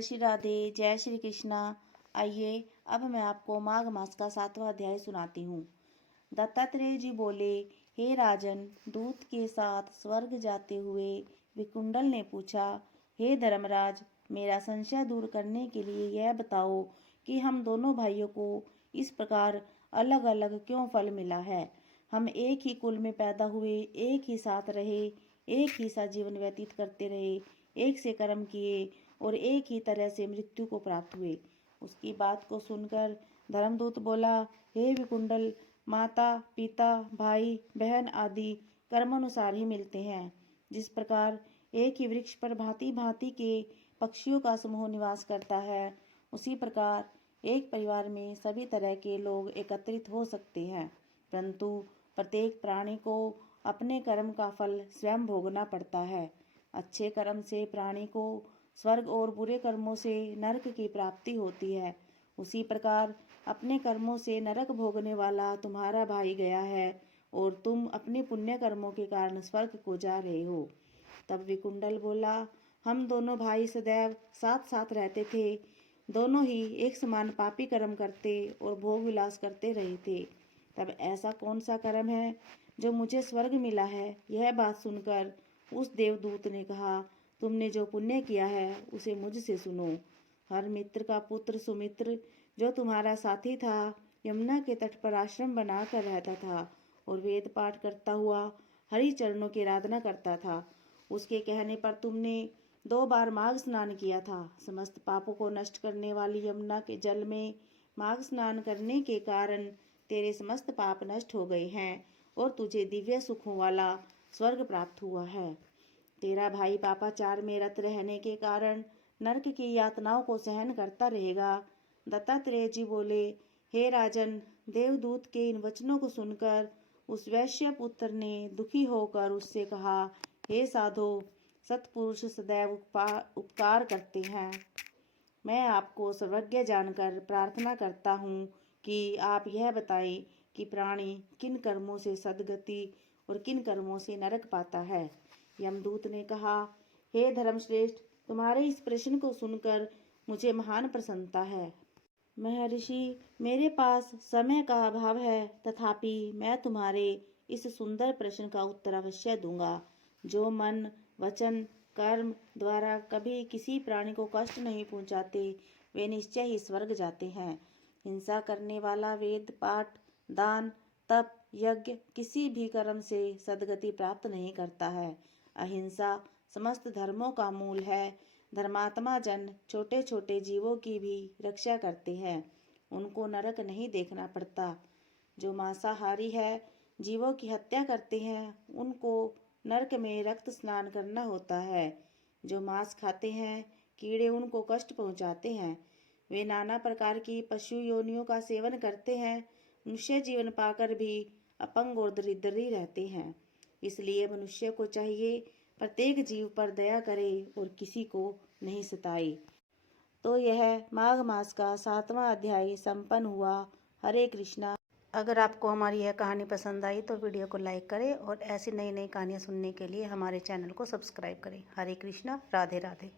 जय श्री राधे, जय श्री कृष्णा। आइए अब मैं आपको माघ मास का 7वां अध्याय सुनाती हूँ। दत्तात्रेय जी बोले, हे राजन, दूत के साथ स्वर्ग जाते हुए विकुंडल ने पूछा, हे धर्मराज, मेरा संशय दूर करने के लिए यह बताओ कि हम दोनों भाइयों को इस प्रकार अलग अलग क्यों फल मिला है। हम एक ही कुल में पैदा हुए, एक ही साथ रहे, एक ही सा जीवन व्यतीत करते रहे, एक से कर्म किए और एक ही तरह से मृत्यु को प्राप्त हुए। उसकी बात को सुनकर धर्मदूत बोला, हे विकुंडल, माता पिता भाई बहन आदि कर्मानुसार ही मिलते हैं। जिस प्रकार एक ही वृक्ष पर भांति भांति के पक्षियों का समूह निवास करता है, उसी प्रकार एक परिवार में सभी तरह के लोग एकत्रित हो सकते हैं, परंतु प्रत्येक प्राणी को अपने कर्म का फल स्वयं भोगना पड़ता है। अच्छे कर्म से प्राणी को स्वर्ग और बुरे कर्मों से नरक की प्राप्ति होती है। उसी प्रकार अपने कर्मों से नरक भोगने वाला तुम्हारा भाई गया है और तुम अपने पुण्य कर्मों के कारण स्वर्ग को जा रहे हो। तब विकुंडल बोला, हम दोनों भाई सदैव साथ साथ रहते थे, दोनों ही एक समान पापी कर्म करते और भोग विलास करते रहे थे। तब ऐसा कौन सा कर्म है जो मुझे स्वर्ग मिला है? यह बात सुनकर उस देवदूत ने कहा, तुमने जो पुण्य किया है उसे मुझसे सुनो। हर मित्र का पुत्र सुमित्र, जो तुम्हारा साथी था, यमुना के तट पर आश्रम बनाकर रहता था और वेद पाठ करता हुआ हरि चरणों की आराधना करता था। उसके कहने पर तुमने 2 बार माघ स्नान किया था। समस्त पापों को नष्ट करने वाली यमुना के जल में माघ स्नान करने के कारण तेरे समस्त पाप नष्ट हो गए हैं और तुझे दिव्य सुखों वाला स्वर्ग प्राप्त हुआ है। तेरा भाई पापाचार में रत रहने के कारण नरक की यातनाओं को सहन करता रहेगा। दत्तात्रेय जी बोले, हे राजन, देवदूत के इन वचनों को सुनकर उस वैश्य पुत्र ने दुखी होकर उससे कहा, हे साधो, सत्पुरुष सदैव उपकार करते हैं। मैं आपको सर्वज्ञ जानकर प्रार्थना करता हूँ कि आप यह बताएं कि प्राणी किन कर्मों से सद्गति और किन कर्मों से नरक पाता है। यमदूत ने कहा, हे धर्मश्रेष्ठ, तुम्हारे इस प्रश्न को सुनकर मुझे महान प्रसन्नता है। महर्षि, मेरे पास समय का अभाव है, तथापि मैं तुम्हारे इस सुंदर प्रश्न का उत्तर अवश्य दूंगा। जो मन वचन कर्म द्वारा कभी किसी प्राणी को कष्ट नहीं पहुंचाते, वे निश्चय ही स्वर्ग जाते हैं। हिंसा करने वाला वेद पाठ दान तप यज्ञ किसी भी कर्म से सद्गति प्राप्त नहीं करता है। अहिंसा समस्त धर्मों का मूल है। धर्मात्मा जन छोटे छोटे जीवों की भी रक्षा करते हैं, उनको नरक नहीं देखना पड़ता। जो मांसाहारी है, जीवों की हत्या करते हैं, उनको नरक में रक्त स्नान करना होता है। जो मांस खाते हैं, कीड़े उनको कष्ट पहुंचाते हैं। वे नाना प्रकार की पशु योनियों का सेवन करते हैं, मनुष्य जीवन पाकर भी अपंग और दरिद्री रहते हैं। इसलिए मनुष्य को चाहिए प्रत्येक जीव पर दया करे और किसी को नहीं सताए। तो यह माघ मास का 7वां अध्याय संपन्न हुआ। हरे कृष्णा। अगर आपको हमारी यह कहानी पसंद आई तो वीडियो को लाइक करें और ऐसी नई नई कहानियाँ सुनने के लिए हमारे चैनल को सब्सक्राइब करें। हरे कृष्णा, राधे राधे।